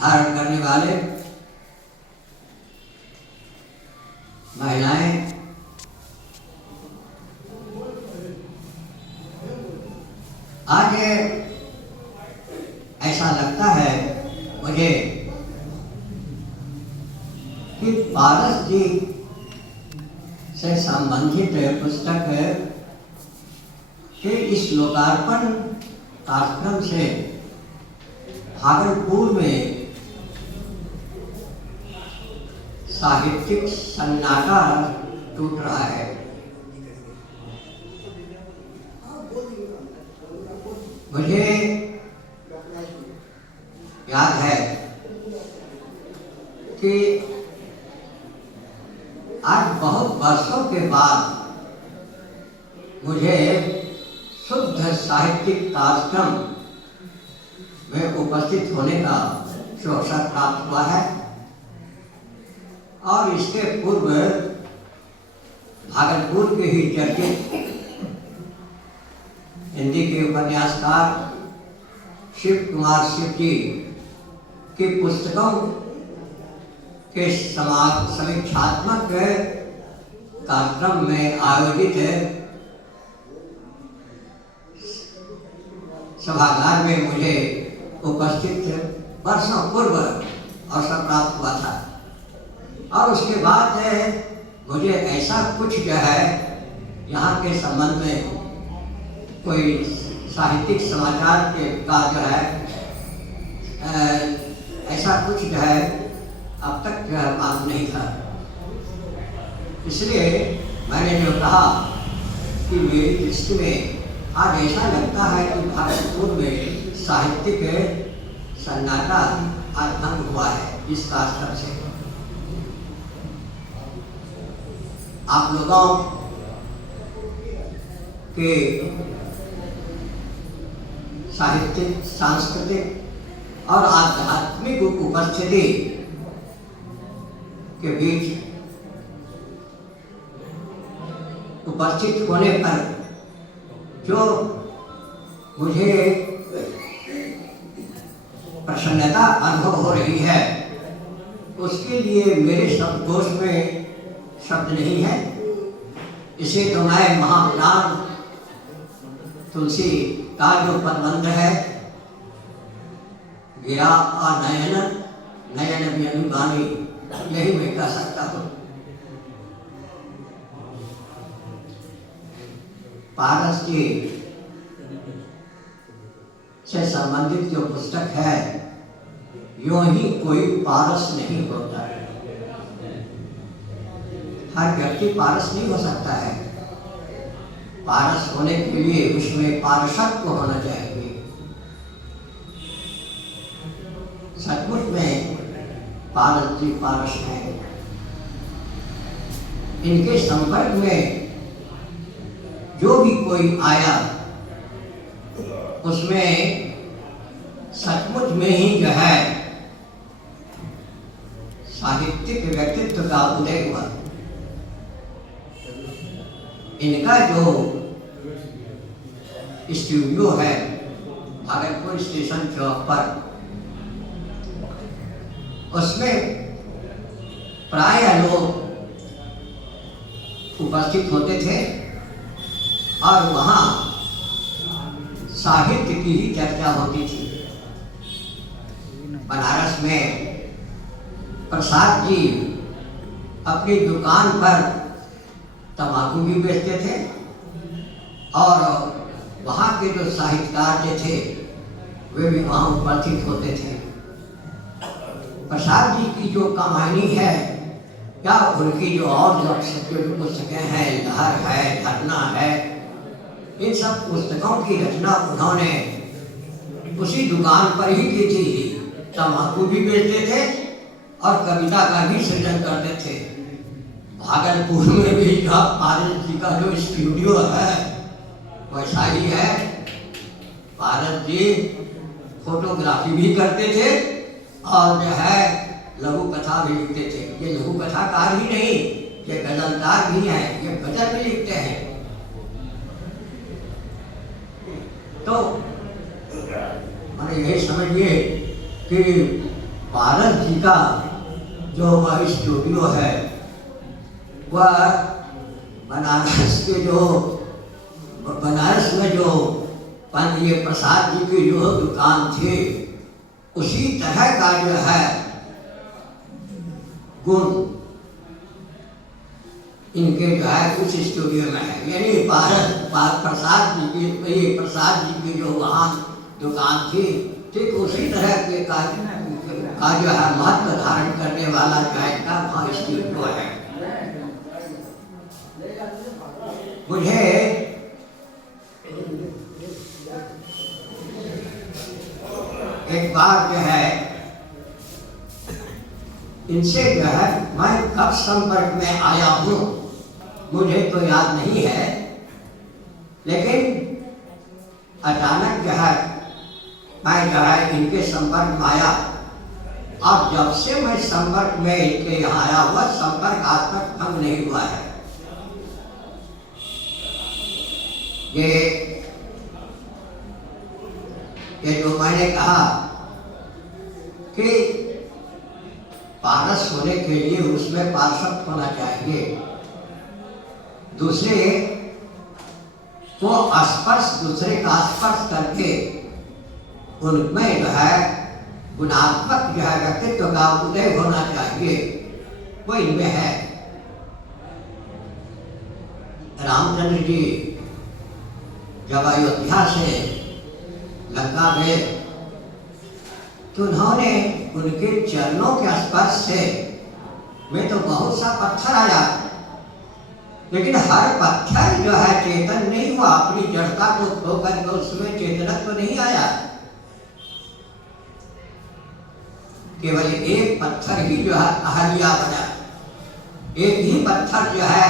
धारण करने वाले महिलाएं, आज ऐसा लगता है मुझे कि पारस जी से संबंधित पुस्तक के इस लोकार्पण कार्यक्रम से भागलपुर में साहित्यिक सन्नाटा टूट रहा है। मुझे याद है कि आज बहुत वर्षों के बाद मुझे शुद्ध साहित्यिक कार्यक्रम में उपस्थित होने का अवसर प्राप्त हुआ है और इसके पूर्व भागलपुर के ही चर्चित हिंदी के उपन्यासकार शिव कुमार शिव जी की पुस्तकों के समीक्षात्मक कार्यक्रम में आयोजित सभागार में मुझे उपस्थित वर्षों पूर्व अवसर प्राप्त हुआ था और उसके बाद मुझे ऐसा कुछ जो है यहाँ के संबंध में कोई साहित्यिक समाचार के का जो है ऐसा कुछ जो है अब तक जो है मालूम नहीं था। इसलिए मैंने जो कहा कि मेरी दृष्टि में आज ऐसा लगता है कि भागलपुर में साहित्यिक सन्नाटा आज भंग हुआ है इस कार्यक्रम से। आप लोगों के साहित्यिक, सांस्कृतिक और आध्यात्मिक उपस्थिति के बीच उपस्थित होने पर जो मुझे प्रसन्नता अनुभव हो रही है उसके लिए मेरे शब्दकोश में शब्द नहीं है। इसे तो मैं महापुराण तुलसी का जो पदबंध है, गिरा और नयन नयन भी अनुगामी, यही मैं कह सकता हूँ। पारस जी से संबंधित जो पुस्तक है, यूं ही कोई पारस नहीं होता है। हर व्यक्ति पारस नहीं हो सकता है। पारस होने के लिए उसमें पारसत्व होना चाहिए। सचमुच में पारस जी पारस हैं। इनके संपर्क में जो भी कोई आया उसमें सचमुच में ही जो है साहित्यिक व्यक्तित्व का उदय हुआ। इनका जो स्टूडियो है भागलपुर स्टेशन चौक पर, उसमें प्राय लोग उपस्थित होते थे और वहाँ साहित्य की ही चर्चा होती थी। बनारस में प्रसाद जी अपनी दुकान पर तंबाकू भी बेचते थे और वहाँ के जो साहित्यकार जो थे वे भी वहाँ उपस्थित होते थे। प्रसाद जी की जो कहानी है या उनकी जो और जो पुस्तकें हैं, लहर है, घटना है, इन सब पुस्तकों की रचना उन्होंने उसी दुकान पर ही की थी। तंबाकू भी बेचते थे और कविता का भी सृजन करते थे। भागलपुर में भी पारस जी का जो स्टूडियो है वैसा ही है। पारस जी फोटोग्राफी भी करते थे और जो है लघु कथा भी लिखते थे। ये लघु कथाकार ही नहीं, ये गजलकार भी हैं, ये गजल भी लिखते हैं। तो मैंने यही समझिए कि पारस जी का जो वह स्टूडियो है वह बनारस में जो ये प्रसाद जी की जो दुकान थी उसी तरह का जो है गुण इनके जो है उस स्टूडियो में है। यानी प्रसाद जी की जो वहाँ दुकान थी ठीक उसी तरह के का जो है महत्व धारण करने वाला जो है इनका वहाँ स्टूडियो है। मुझे एक बार जो है इनसे जो है मैं कब संपर्क में आया हूँ मुझे तो याद नहीं है, लेकिन अचानक जो है मैं जो है इनके संपर्क में आया और जब से मैं संपर्क में इनके यहाँ आया हुआ संपर्क आज तक भंग नहीं हुआ है। ये जो मैंने कहा कि पारस होने के लिए उसमें पार्षद होना चाहिए, दूसरे को स्पर्श दूसरे का स्पर्श करके उनमें जो है गुणात्मक जो है व्यक्तित्व का उदय होना चाहिए, वो इनमें है। रामचंद्र जी जब अयोध्या से लंका गए तो उन्होंने उनके चरणों के स्पर्श से में तो बहुत सा पत्थर आया, लेकिन हर पत्थर जो है चेतन नहीं हुआ, अपनी जड़ता को खोकर के उसमें चेतनत्व तो नहीं आया। केवल एक पत्थर ही जो है अहल्या बना, एक ही पत्थर जो है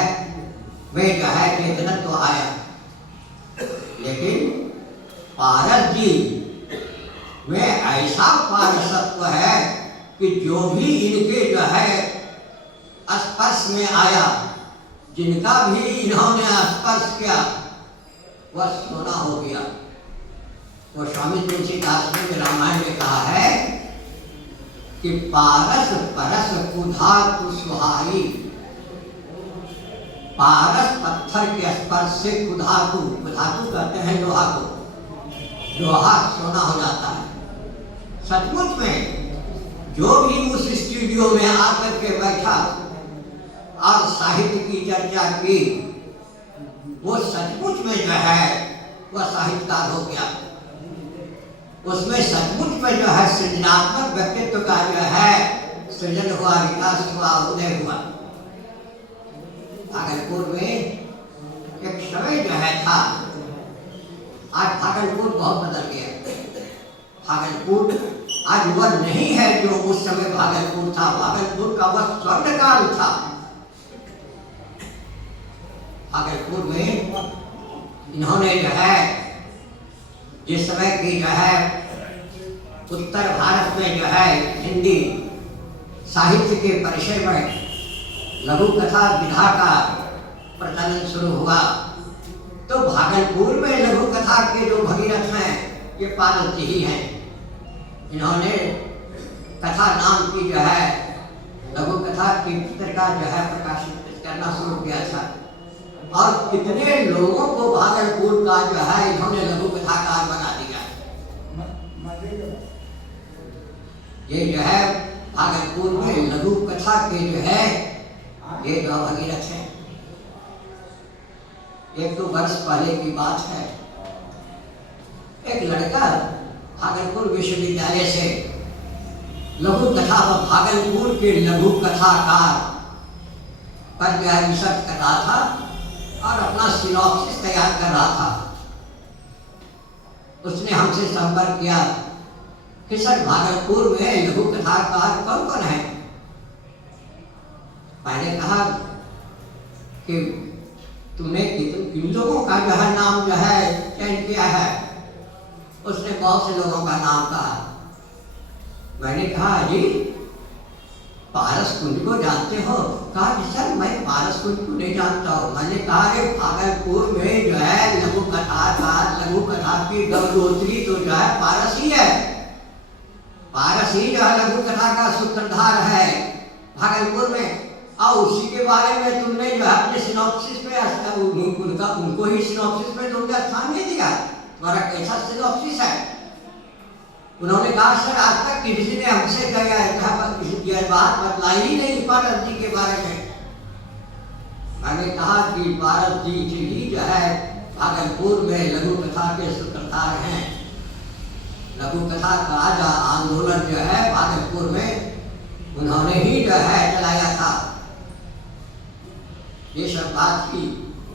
वे जो है चेतनत्व तो आया। लेकिन पारस जी में ऐसा पारसत्व है कि जो भी इनके जो है स्पर्श में आया, जिनका भी इन्होंने स्पर्श किया वह सोना हो गया। वो स्वामी तुलसीदास ने रामायण में कहा है कि पारस परस कुधा तु सुहाई, पारस पत्थर के स्पर्श से कुधातु, कुधातु कहते हैं लोहा को, लोहा सोना हो जाता है। सचमुच में जो भी उस स्टूडियो में आकर के बैठा और साहित्य की चर्चा की वो सचमुच में जो है वह साहित्यकार हो गया। उसमें सचमुच में जो है सृजनात्मक व्यक्तित्व का जो है सृजन हुआ, विकास हुआ, उदय हुआ। भागलपुर में एक समय जो है था, आज भागलपुर बहुत बदल गया। भागलपुर आज वह नहीं है जो उस समय भागलपुर था। भागलपुर का वह स्वर्णकाल था। भागलपुर में इन्होंने जो है जिस समय की जो है उत्तर भारत में जो है हिंदी साहित्य के परिचय में लघु कथा विधा का प्रचलन शुरू हुआ, तो भागलपुर में लघु कथा के जो भगीरथ हैं ये पारस जी ही हैं। इन्होंने कथा नाम की जो है लघु कथा की पत्रिका जो है प्रकाशित करना शुरू किया था, और कितने लोगों को भागलपुर का जो है इन्होंने लघु कथाकार बना दिया। ये जो है भागलपुर में लघु कथा के जो है ये दो भगीरथ हैं। 1-2 वर्ष पहले की बात है, एक लड़का भागलपुर विश्वविद्यालय से लघु कथा व भागलपुर के लघु कथाकार पर जो है रिसर्च कर रहा था और अपना सिनॉप्सिस तैयार कर रहा था। उसने हमसे संपर्क किया कि सर भागलपुर में लघु कथाकार कौन कौन है। मैंने कहा कि तुमने किन लोगों का जो है नाम जो है चयन किया है। उसने बहुत से लोगों का नाम कहा। मैंने कहा जी पारस कुंज को जानते हो? कहा कि सर मैं पारस कुंज को नहीं जानता हूँ। मैंने कहा अरे भागलपुर में जो है लघु कथाकार लघु कथा की गंगोत्री तो जो है पारस ही है। पारस पारस ही जो है लघु कथा का सूत्रधार है भागलपुर में, और उसी के बारे में तुमने जो है अपने सिनॉप्सिस में उनको ही सिनॉप्सिस में तुमने स्थान नहीं दिया। तुम्हारा कैसा सिनॉप्सिस है? उन्होंने कहा सर आज तक किसी ने हमसे यह बात बतलाई ही नहीं पारस जी के बारे में। मैंने कहा कि पारस जी ही जो है भागलपुर में लघु कथा के सूत्रधार हैं। लघु कथा का जो आंदोलन जो है भागलपुर में उन्होंने ही जो है चलाया था। ये सब बात की।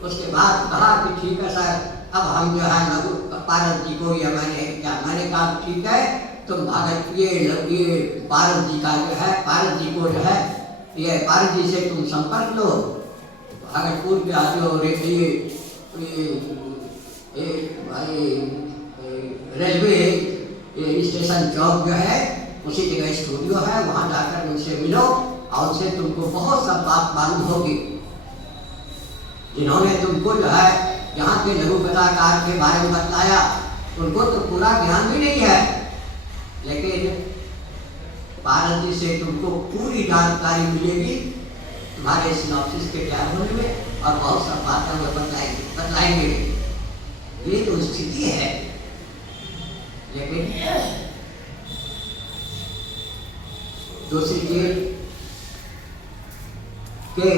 उसके बाद कहा कि ठीक है सर, अब हम जो है लघु पारस जी को, या मैंने कहा ठीक है, तुम भागलपुर ये पारस जी का जो है, पारस जी को जो है, ये पारस जी से तुम संपर्क लो। भागलपुर के जो रेलवे स्टेशन चौक जो है उसी जगह स्टूडियो है, वहाँ जाकर उनसे मिलो और उनसे तुमको बहुत सब बात मालूम होगी। जिन्होंने तुमको जो है यहाँ के लघु कथाकार के बारे में बतलाया उनको तो पूरा ज्ञान भी नहीं है, लेकिन पारस जी से तुमको पूरी जानकारी मिलेगी तुम्हारे सिनॉप्सिस के तैयार होने में, और बहुत सब बातें वो बतलाएंगे। ये तो स्थिति है। लेकिन दूसरी चीज के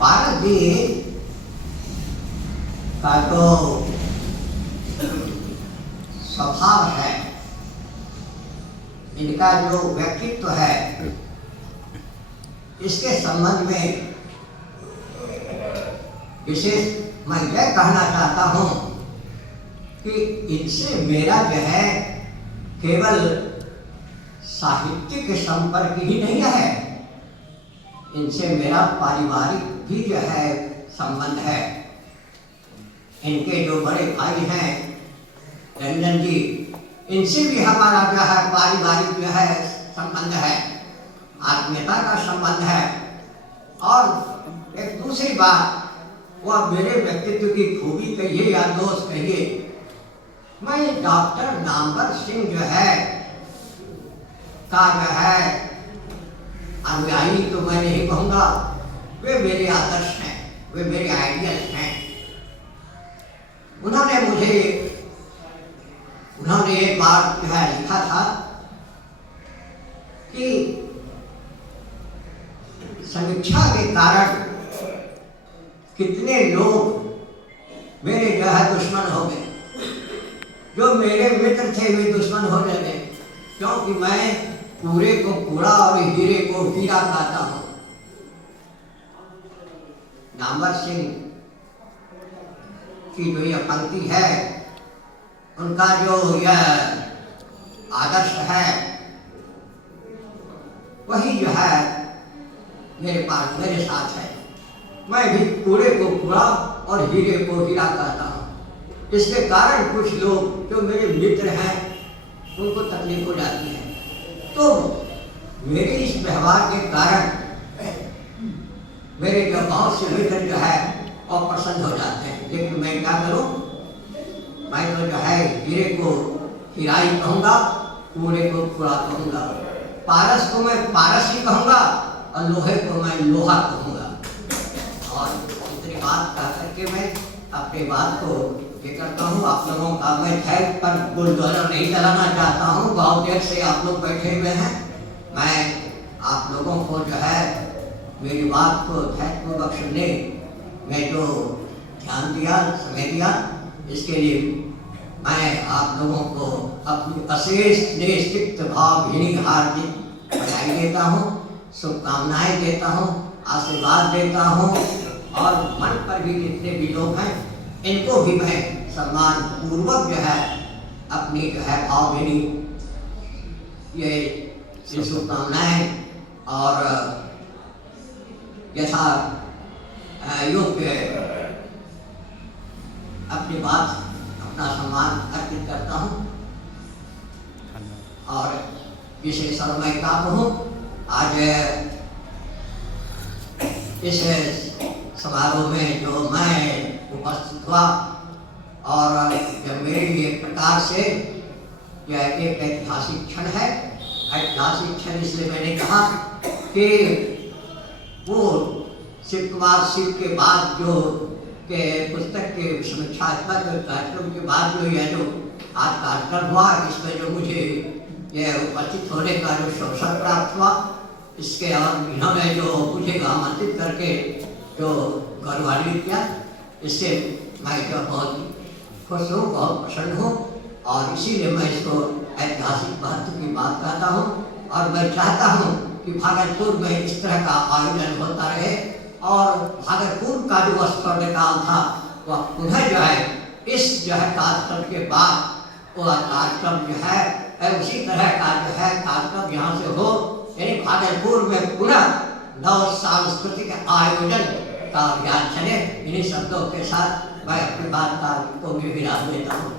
पारस जी का तो स्वभाव है, इनका जो व्यक्तित्व है, इसके संबंध में विशेष मैं यह कहना चाहता हूं कि इनसे मेरा जो है केवल साहित्यिक संपर्क ही नहीं है, इनसे मेरा पारिवारिक भी जो है संबंध है। इनके जो बड़े भाई हैं रंजन जी, इनसे भी हमारा जो है पारिवारिक जो है संबंध है, आत्मीयता का संबंध है। और एक दूसरी बात, वह मेरे व्यक्तित्व की खूबी कहिए या दोष कहिए, मैं डॉक्टर नामवर सिंह जो है का जो है अनुयायी तो मैं नहीं कहूँगा, वे मेरे आदर्श हैं, वे मेरे आइडियल हैं। उन्होंने एक बार जो है लिखा था कि समीक्षा के कारण कितने लोग मेरे जो है दुश्मन हो गए, जो मेरे मित्र थे वे दुश्मन हो गए, क्योंकि मैं कूड़े को कूड़ा और हीरे को हीरा कहता हूं। नामवर सिंह की जो यह पंक्ति है, उनका जो यह आदर्श है, वही जो है मेरे पास मेरे साथ है। मैं भी कूड़े को कूड़ा और हीरे को हीरा कहता हूँ। इसके कारण कुछ लोग जो मेरे मित्र हैं उनको तकलीफ हो जाती है, तो मेरे इस व्यवहार के कारण मेरे जो बहुत से मित्र जो है अप्रसन्न हो जाते हैं। लेकिन मैं क्या करूँ, मैं तो जो है हीरे को हीराई कहूँगा, कूड़े को कूड़ा कहूँगा, पारस को मैं पारस ही कहूँगा और लोहे को मैं लोहा कहूँगा। और इतनी बात कह करके मैं अपनी बात को ये करता हूँ। आप लोगों का मैं धैर्य पर बुलडोजर नहीं चलाना चाहता हूँ, बहुत देर से आप लोग बैठे हुए हैं। मैं आप लोगों को जो है मेरी बात को धैर्यपूर्वक सुनने में जो ध्यान दिया, समय दिया, इसके लिए मैं आप लोगों को अपनी अशेष निश्चित भावभीनी हार्दिक बधाई देता हूँ, शुभकामनाएं देता हूँ, आशीर्वाद देता हूँ। और मन पर भी जितने भी लोग हैं इनको भी मैं सम्मान पूर्वक जो है अपनी जो है भावभीनी ये शुभकामनाएं और यथा योग्य अपनी बात अपना सम्मान अर्पित करता हूँ। और विशेष और मैं क्या कहूँ, आज इस समारोह में जो मैं उपस्थित हुआ और जब मेरे लिए एक प्रकार से यह एक ऐतिहासिक क्षण है। ऐतिहासिक क्षण इसलिए मैंने कहा कि वो शिव कुमार शिव के बाद जो के पुस्तक के समीक्षात्मक कार्यक्रम के बाद जो यह जो आज कार्यक्रम हुआ, इसमें जो मुझे यह उपस्थित होने का जो अवसर प्राप्त हुआ, इसके और इन्होंने जो मुझे आमंत्रित करके जो गौरवान्वित किया, इससे मैं जो बहुत खुश हूँ, बहुत प्रसन्न हूँ। और इसीलिए मैं इसको ऐतिहासिक महत्व की बात कहता हूँ। और मैं चाहता हूँ कि भागलपुर में इस तरह का आयोजन होता रहे और भागलपुर का जो स्वर्णकाल था वह पुनः जो है इस जो है कार्यक्रम के बाद वह कार्यक्रम जो है उसी तरह का जो है कार्यक्रम यहाँ से हो, यानी भागलपुर में पुनः नव सांस्कृतिक आयोजन का अभियान चले। इन्हीं शब्दों के साथ मैं अपनी बात को विराम देता हूँ।